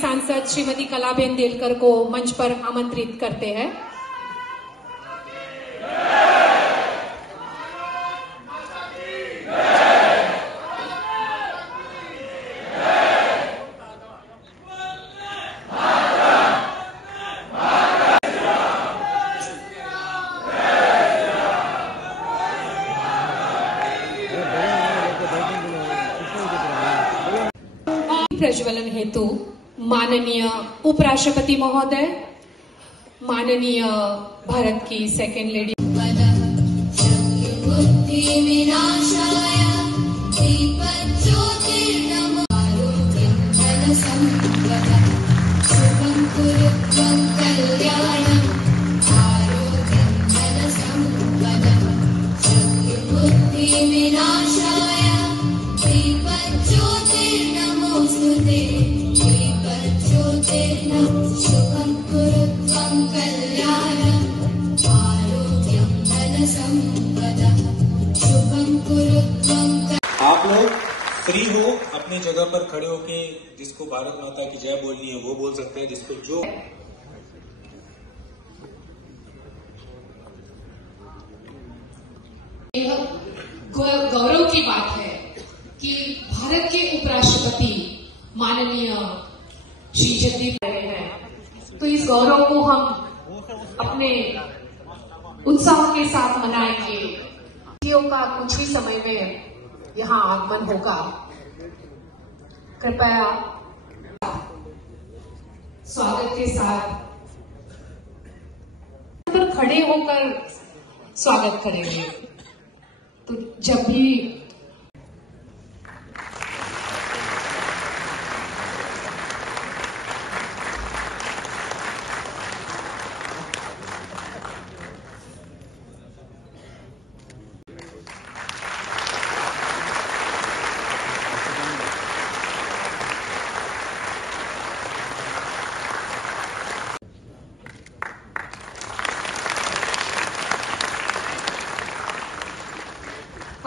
सांसद श्रीमती कलाबेन देलकर को मंच पर आमंत्रित करते हैं। प्रज्वलन हेतु माननीय उपराष्ट्रपति महोदय, माननीय भारत की सेकेंड लेडी आप लोग फ्री हो, अपनी जगह पर खड़े होके जिसको भारत माता की जय बोलनी है वो बोल सकते हैं, जिसको जो गौरव की बात है कि भारत के उपराष्ट्रपति माननीय श्री जगदीप रहे हैं, तो इस गौरव को हम अपने उत्साह के साथ मनाएंगे। का कुछ ही समय में यहाँ आगमन होगा। कृपया स्वागत के साथ पर खड़े होकर स्वागत करेंगे। तो जब भी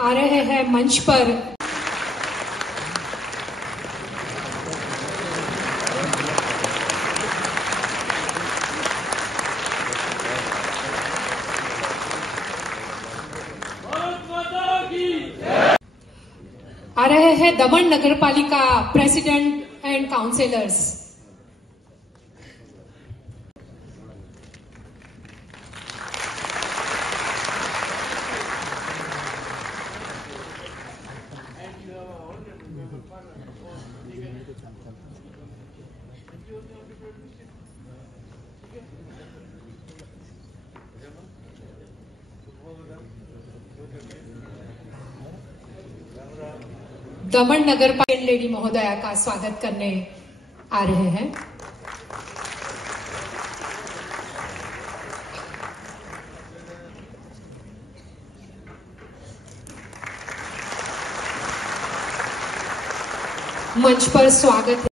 आ रहे हैं मंच पर दमन नगरपालिका प्रेसिडेंट एंड काउंसिलर्स। दमन नगर पालिका लेडी महोदया का स्वागत करने आ रहे हैं। मंच पर स्वागत है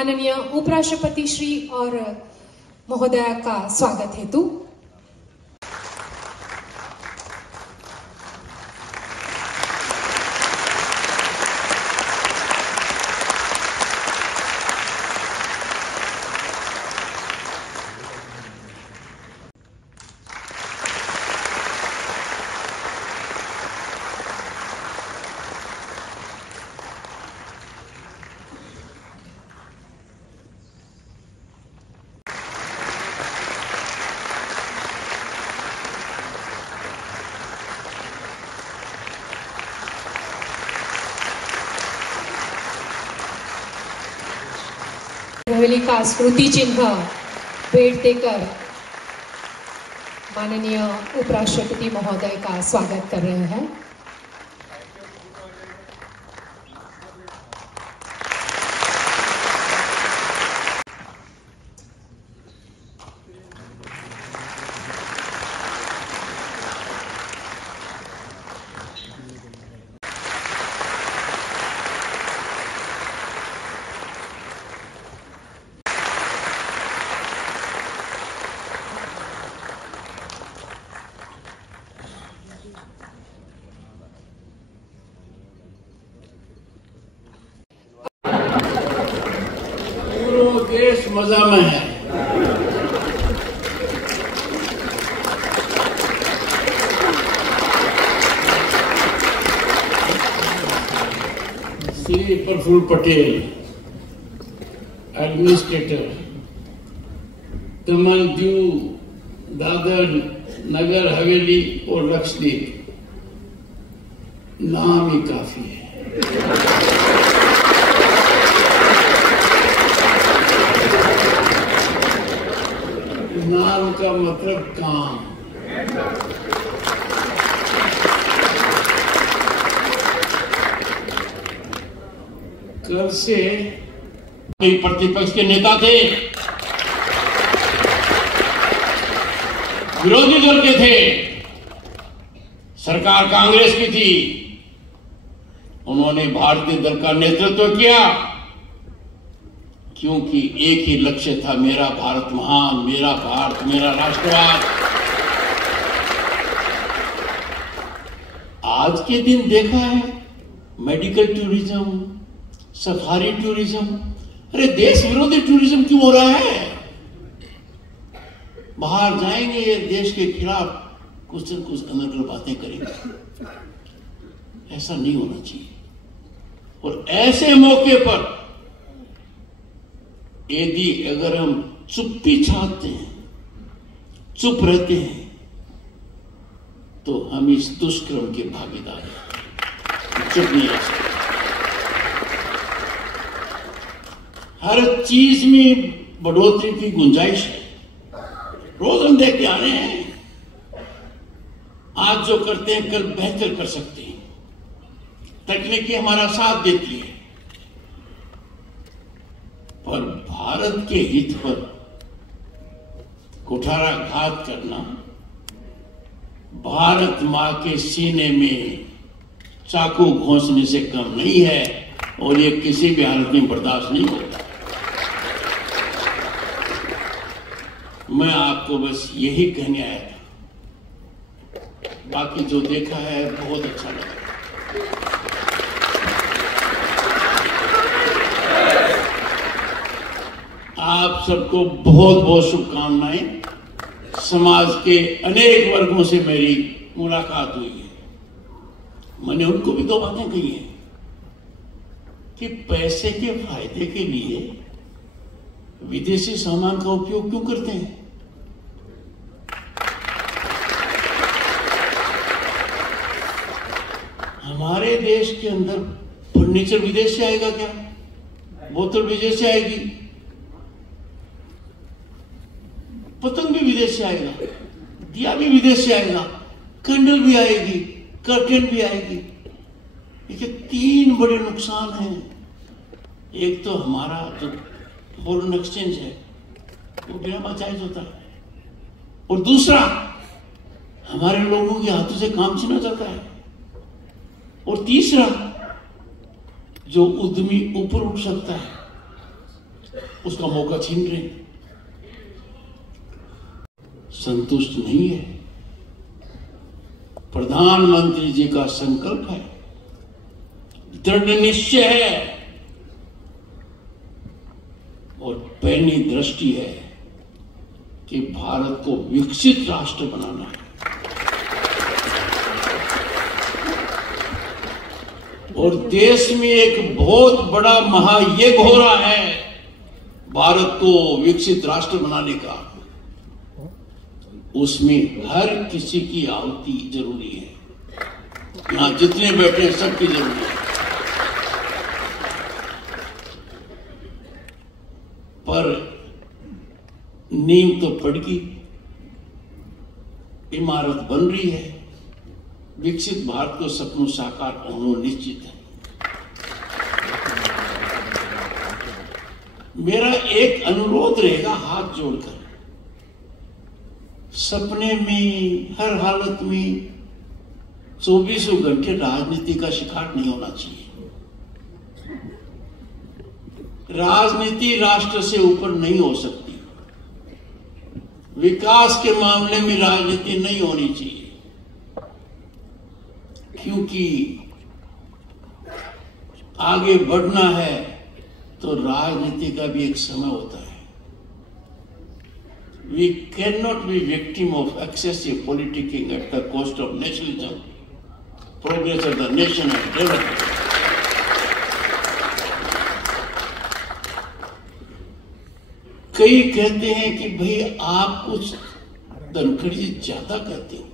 माननीय उपराष्ट्रपति श्री और महोदया का स्वागत हेतु हवेली का स्मृति चिन्ह भेंट देकर माननीय उपराष्ट्रपति महोदय का स्वागत कर रहे हैं। देश मजा में है। श्री प्रफुल्ल पटेल, एडमिनिस्ट्रेटर, दमन, दीव, दादर, नगर हवेली और लक्षद्वीप, नाम ही काफी है। नाम का मतलब काम। कल से प्रतिपक्ष के नेता थे, विरोधी दल के थे, सरकार कांग्रेस की थी, उन्होंने भारतीय दल का नेतृत्व किया क्योंकि एक ही लक्ष्य था, मेरा भारत महान, मेरा भारत, मेरा राष्ट्रवाद। आज के दिन देखा है मेडिकल टूरिज्म, सफारी टूरिज्म, अरे देश विरोधी टूरिज्म क्यों हो रहा है? बाहर जाएंगे, देश के खिलाफ कुछ न कुछ अनर्गल बातें करेंगे। ऐसा नहीं होना चाहिए। और ऐसे मौके पर यदि अगर हम चुप्पी छाते हैं, चुप रहते हैं, तो हम इस दुष्कर्म के भागीदार हैं। चुप नहीं रह सकते। हर चीज में बढ़ोतरी की गुंजाइश है। रोज हम देखते आ रहे हैं, आज जो करते हैं कल बेहतर कर सकते हैं। तकनीकी हमारा साथ देती है, पर भारत के हित पर कुठाराघात करना भारत मां के सीने में चाकू घोंसने से कम नहीं है, और ये किसी भी हालत में बर्दाश्त नहीं होता। मैं आपको बस यही कहने आया था। बाकी जो देखा है बहुत अच्छा लगा। आप सबको बहुत बहुत शुभकामनाएं। समाज के अनेक वर्गों से मेरी मुलाकात हुई है। मैंने उनको भी दो बातें कही हैं कि पैसे के फायदे के लिए विदेशी सामान का उपयोग क्यों करते हैं? हमारे देश के अंदर फर्नीचर विदेश से आएगा क्या? बोतल विदेश से आएगी, पतंग भी विदेश से आएगा, दिया भी विदेश से आएगा, कैंडल भी आएगी, कर्टेन भी आएगी। देखिए, तीन बड़े नुकसान हैं। एक तो हमारा जो फॉरेन एक्सचेंज है वो बिना जायज होता है, और दूसरा हमारे लोगों के हाथों से काम छीना जाता है, और तीसरा जो उद्यमी ऊपर उठ सकता है उसका मौका छीन रहे हैं। संतुष्ट नहीं है। प्रधानमंत्री जी का संकल्प है, दृढ़ निश्चय है और पैनी दृष्टि है कि भारत को विकसित राष्ट्र बनाना है। और देश में एक बहुत बड़ा महायज्ञ हो रहा है भारत को विकसित राष्ट्र बनाने का। उसमें हर किसी की आहुति जरूरी है। यहां जितने बैठे हैं सबकी जरूरी है। पर नींव तो पड़ गई, इमारत बन रही है। विकसित भारत को सपनों साकार होना निश्चित है। मेरा एक अनुरोध रहेगा हाथ जोड़कर, सपने में हर हालत में 24 घंटे राजनीति का शिकार नहीं होना चाहिए। राजनीति राष्ट्र से ऊपर नहीं हो सकती। विकास के मामले में राजनीति नहीं होनी चाहिए, क्योंकि आगे बढ़ना है तो राजनीति का भी एक समय होता है। We cannot be victim of excessive politicking at the cost of nationalism, progress of the nation and development. कई कहते हैं कि भाई आप कुछ धनखड़ी ज्यादा कहते हो।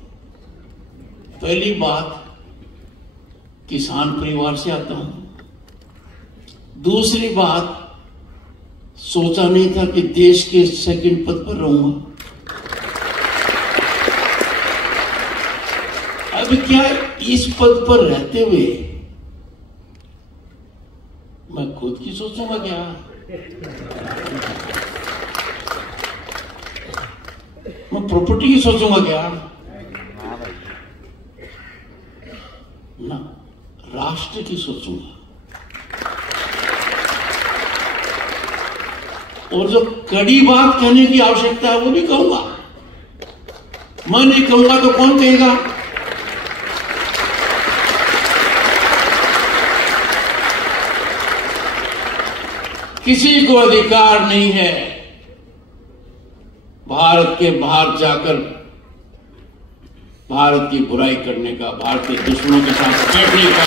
पहली बात, किसान परिवार से आता हूं। दूसरी बात, सोचा नहीं था कि देश के सेकंड पद पर रहूंगा। अब क्या इस पद पर रहते हुए मैं खुद की सोचूंगा क्या? मैं प्रॉपर्टी की सोचूंगा क्या? ना, राष्ट्र की सोचूंगा। और जो कड़ी बात कहने की आवश्यकता है वो भी कहूंगा। मैं नहीं कहूंगा तो कौन कहेगा? किसी को अधिकार नहीं है भारत के बाहर जाकर भारत की बुराई करने का, भारत के दुश्मनों के साथ बैठने का।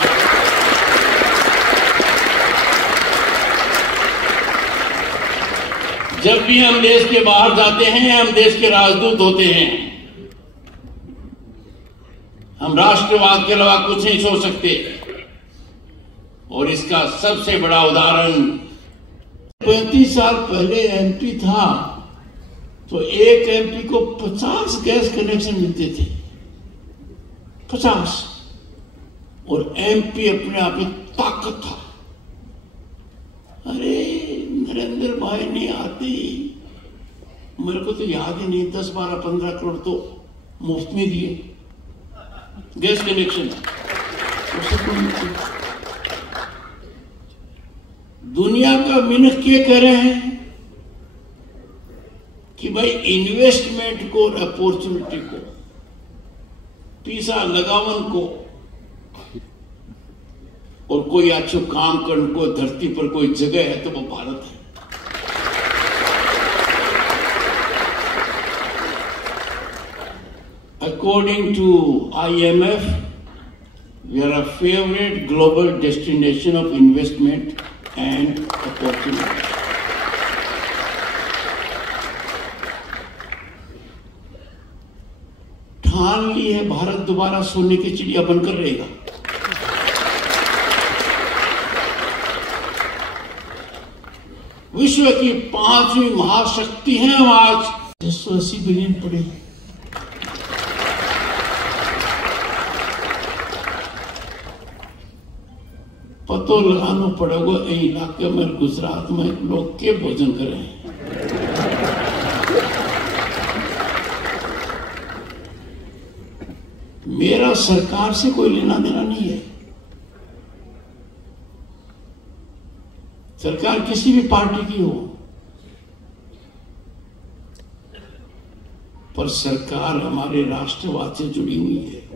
जब भी हम देश के बाहर जाते हैं, हम देश के राजदूत होते हैं। हम राष्ट्रवाद के अलावा कुछ नहीं सोच सकते। और इसका सबसे बड़ा उदाहरण, 35 साल पहले एमपी था तो एक एमपी को 50 गैस कनेक्शन मिलते थे, 50। और एमपी अपने आप में ताकत था। अरे नरेंद्र भाई ने आते ही, मेरे को तो याद ही नहीं, 10, 12, 15 करोड़ तो मुफ्त में दिए गैस कनेक्शन। दुनिया का मिनट क्या कह रहे हैं कि भाई इन्वेस्टमेंट को और अपॉर्चुनिटी को, पैसा लगावन को और कोई अच्छो काम करने को धरती पर कोई जगह है तो वो भारत है। According to IMF, we are a favorite global destination of investment and opportunity. ठान ली है भारत दोबारा सोने की चिड़िया बनकर रहेगा। विश्व की 5वीं महाशक्ति है हम आज। 180 बिलियन पड़े। पतो लगाना पड़ेगा इलाके में, गुजरात में लोग के भोजन करें। मेरा सरकार से कोई लेना देना नहीं है। सरकार किसी भी पार्टी की हो, पर सरकार हमारे राष्ट्रवाद से जुड़ी हुई है।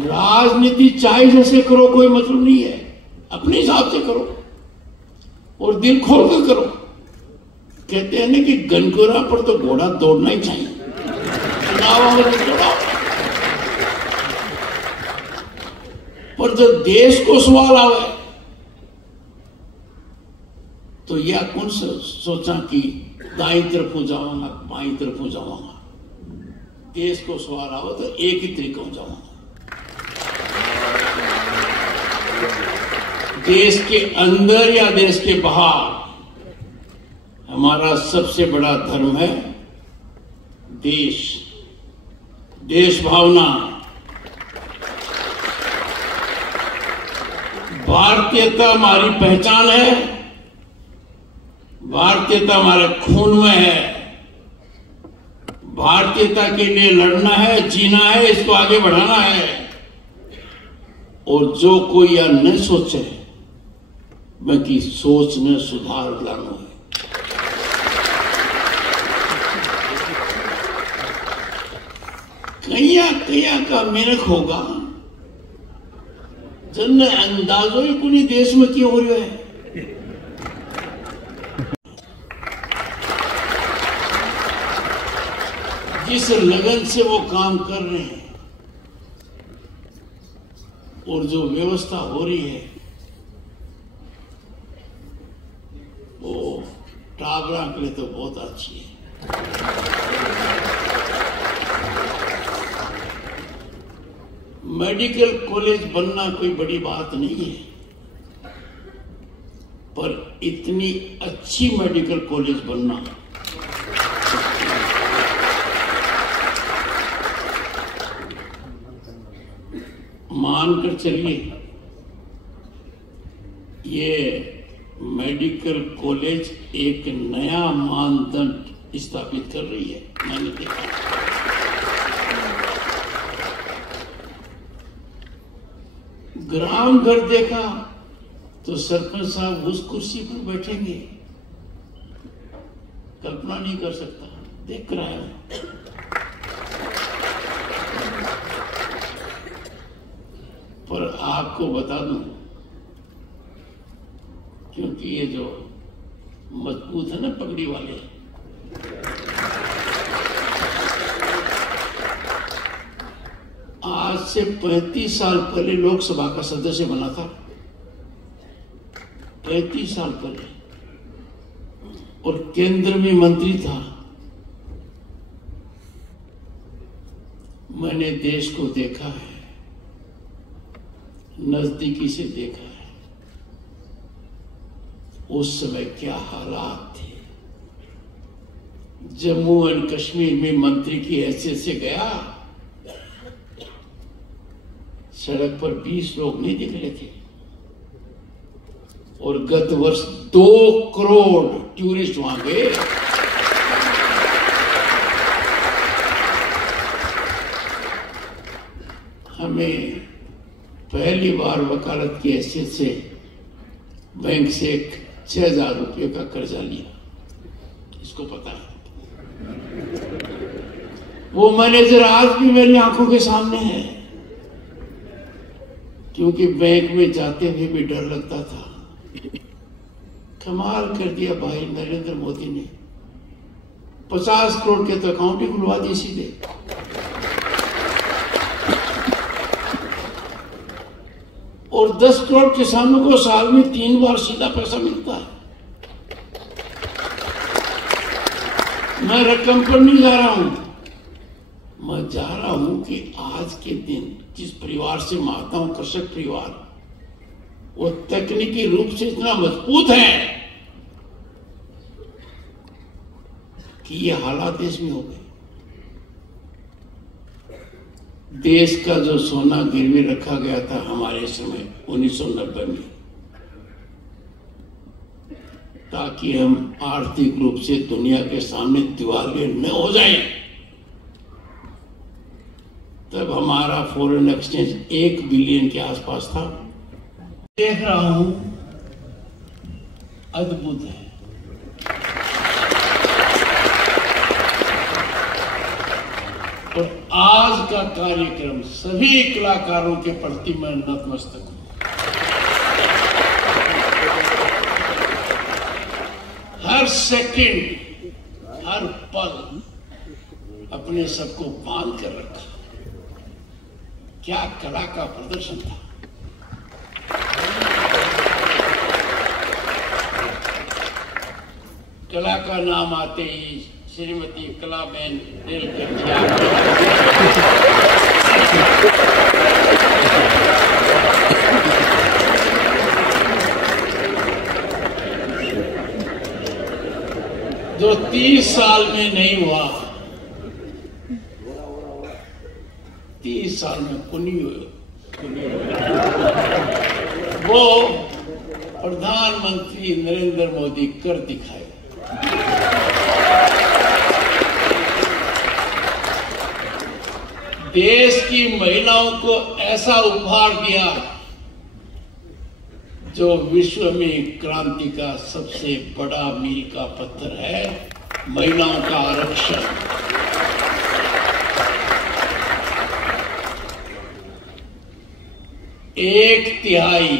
राजनीति चाहे जैसे करो, कोई मतलब नहीं है, अपने हिसाब से करो और दिल खोल कर करो। कहते हैं ना कि गनगोरा पर तो घोड़ा दौड़ना ही चाहिए, चुनाव में दौड़ाओ। पर जब देश को सवाल आवे तो यह कौन सोचा कि दाई तरफ हो जाऊंगा बाई तरफ हो जाऊंगा। देश को सवाल आवे तो एक ही तरीका हो जाऊंगा। देश के अंदर या देश के बाहर हमारा सबसे बड़ा धर्म है देश भावना। भारतीयता हमारी पहचान है, भारतीयता हमारे खून में है। भारतीयता के लिए लड़ना है, जीना है, इसको आगे बढ़ाना है। और जो कोई यह न सोचे बाकी सोच में सुधार लाना है। कया का मेरख होगा जन अंदाजो ही पूरी देश में क्यों हो रहा है। जिस लगन से वो काम कर रहे हैं और जो व्यवस्था हो रही है वो टाबरा के लिए तो बहुत अच्छी है। मेडिकल कॉलेज बनना कोई बड़ी बात नहीं है, पर इतनी अच्छी मेडिकल कॉलेज बनना मानकर चलिए। ये मेडिकल कॉलेज एक नया मानदंड स्थापित कर रही है। मैंने देखा ग्राम घर देखा तो सरपंच साहब उस कुर्सी पर बैठेंगे, कल्पना नहीं कर सकता, देख रहा है। पर आपको बता दूं, क्योंकि ये जो मजबूत है ना पगड़ी वाले, आज से 35 साल पहले लोकसभा का सदस्य बना था, 35 साल पहले, और केंद्र में मंत्री था। मैंने देश को देखा है, नजदीकी से देखा है। उस समय क्या हालात थे। जम्मू एंड कश्मीर में मंत्री की हैसियत से गया, सड़क पर 20 लोग नहीं दिख रहे थे, और गत वर्ष 2 करोड़ टूरिस्ट वहां गए। हमें पहली बार वकालत की हैसियत से बैंक से 6,000 रुपये का कर्जा लिया, इसको पता है। वो मैनेजर आज भी मेरी आंखों के सामने है, क्योंकि बैंक में जाते हुए भी डर लगता था। कमाल कर दिया भाई नरेंद्र मोदी ने, 50 करोड़ के तो अकाउंट ही खुलवा दिए सीधे। और 10 करोड़ किसानों को साल में 3 बार सीधा पैसा मिलता है। मैं रकम पर नहीं जा रहा हूं, मैं जा रहा हूं कि आज के दिन जिस परिवार से मैं आता हूं, कृषक परिवार, वो तकनीकी रूप से इतना मजबूत है कि ये हालात देश में हो गए। देश का जो सोना गिरवी रखा गया था हमारे समय 1990 में, ताकि हम आर्थिक रूप से दुनिया के सामने दिवालिये न हो जाएं, तब हमारा फॉरेन एक्सचेंज 1 बिलियन के आसपास था। देख रहा हूं, अद्भुत है। और आज का कार्यक्रम सभी कलाकारों के प्रति मैं नतमस्तक हूं। हर सेकंड, हर पल अपने सबको बांध कर रखा। क्या कला का प्रदर्शन था। कला का नाम आते ही श्रीमती कलाबेन नेलकर जो 30 साल में नहीं हुआ, 30 साल में कुनी वो प्रधानमंत्री नरेंद्र मोदी कर दिखाए। देश की महिलाओं को ऐसा उपहार दिया जो विश्व में क्रांति का सबसे बड़ा मील का पत्थर है, महिलाओं का आरक्षण। एक तिहाई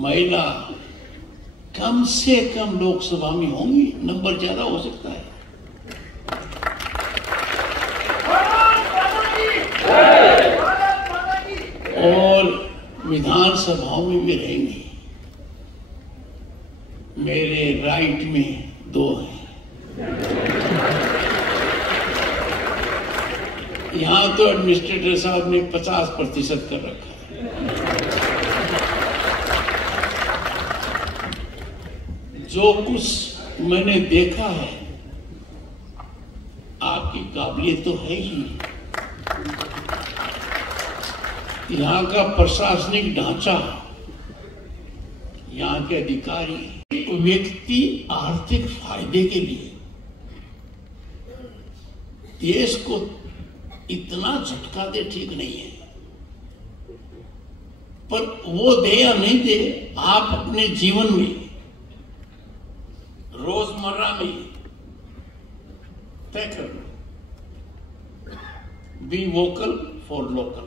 महिला कम से कम लोकसभा में होंगी, नंबर ज्यादा हो सकता है। और विधानसभाओं में भी रहेंगी। मेरे राइट में 2 हैं। यहां तो एडमिनिस्ट्रेटर साहब ने 50% कर रखा है। जो कुछ मैंने देखा है, आपकी काबिलियत तो है ही। यहाँ का प्रशासनिक ढांचा, यहाँ के अधिकारी, व्यक्ति आर्थिक फायदे के लिए देश को इतना झटका दे ठीक नहीं है। पर वो दे या नहीं दे, आप अपने जीवन में रोजमर्रा में तय कर लो। Be vocal for local.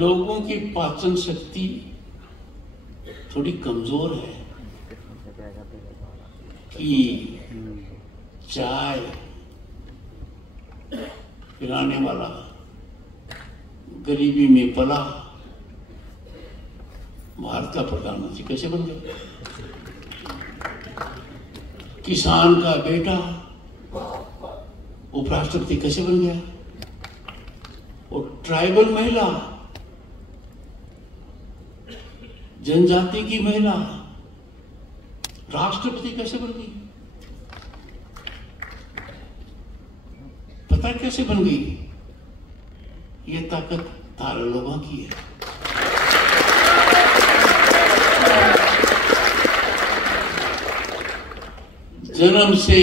लोगों की पाचन शक्ति थोड़ी कमजोर है कि चाय पिलाने वाला गरीबी में पला भारत का प्रधानमंत्री कैसे बन गया। किसान का बेटा उपराष्ट्रपति कैसे बन गया। और ट्राइबल महिला, जनजाति की महिला राष्ट्रपति कैसे बन गई। पता कैसे बन गई। ये ताकत तारा लोगों की है। जन्म से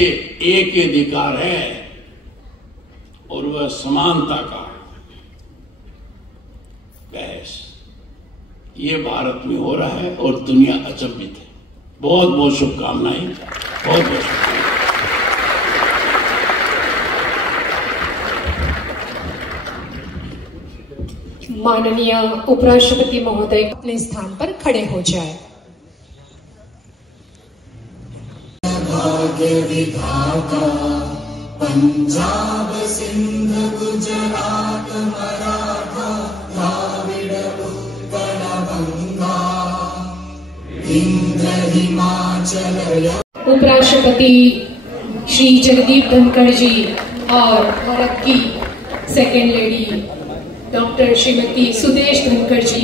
एक ही अधिकार है और वह समानता का। बहस ये भारत में हो रहा है और दुनिया अचंभित है। बहुत बहुत शुभकामनाएं। बहुत बहुत शुभकामनाएं। माननीय उपराष्ट्रपति महोदय अपने स्थान पर खड़े हो जाए। भाग्य विधाता पंजाब सिंध गुजरात मराठा द्राविड़ उत्कल गंगा इंद्र हिमाचल। उपराष्ट्रपति श्री जगदीप धनखड़ जी और भारत की second lady doctor Shrimati Sudesh Dhankhar जी